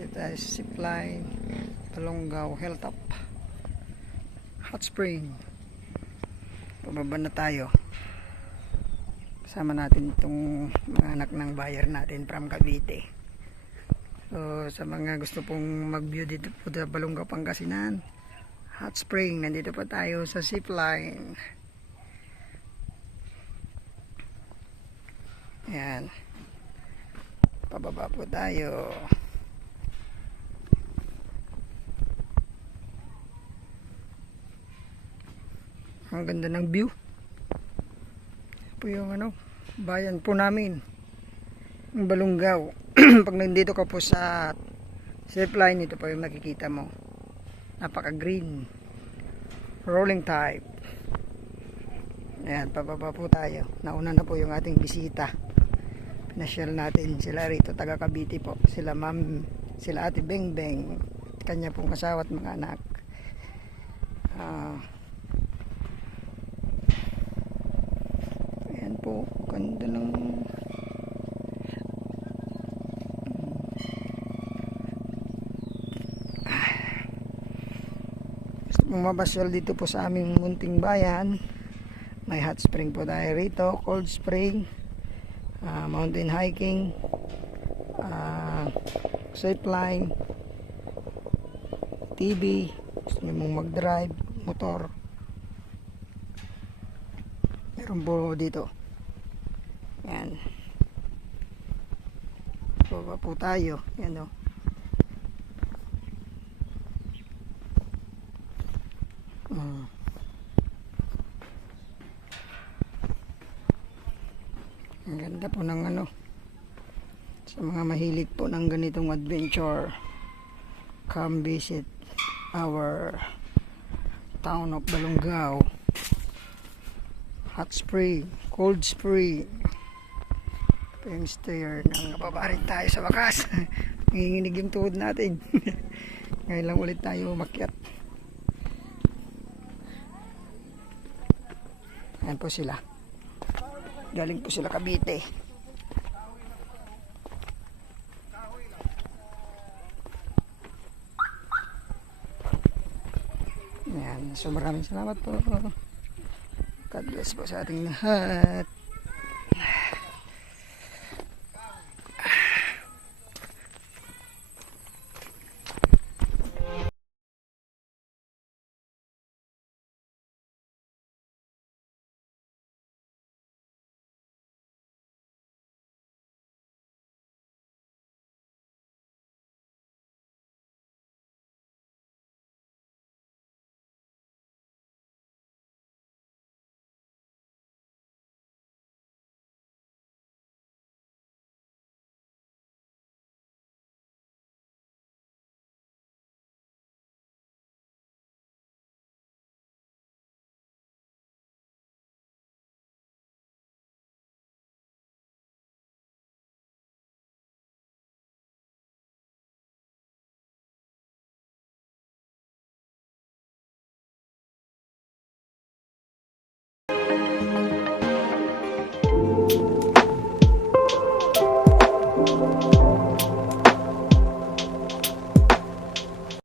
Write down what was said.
Dito tayo sa zipline, Balongaw, Hilltop, Hot Spring. Pababa na tayo. Kasama natin itong mga anak ng buyer natin from Cavite. So sa mga gusto pong mag-view dito po sa Balongaw, Pangasinan, Hot Spring, nandito pa tayo sa zipline. Ayan, pababa po tayo. Ang ganda ng view. Po yung bayan po namin, yung Balongaw. Pag nandito ka po sa zipline, ito po yung makikita mo. Napaka green, rolling tide. Ayan, pababa po tayo. Nauna na po yung ating bisita. Pinasyal natin sila rito, taga Cavite po. Sila ma'am, sila ate Beng Beng, kanya pong asawa at mga anak. Ayan po, ganda ng gusto mong mabasyal dito po sa aming munting bayan. May hot spring po tayo rito, cold spring, mountain hiking, zipline, TV, gusto nyo mong mag-drive, motor, meron po dito. Yan, baba po tayo. Yan o, ang ganda po ng sa mga mahilig po ng ganitong adventure, come visit our town of Balongaw, hot spring, cold spring. Ito yung stair ng nababarin tayo sa wakas. Nanginginig yung tuhod natin. Ngayon lang ulit tayo umakyat. Ayan po sila, galing po sila Cavite. Ayan, so maraming salamat po. God bless po sa ating lahat.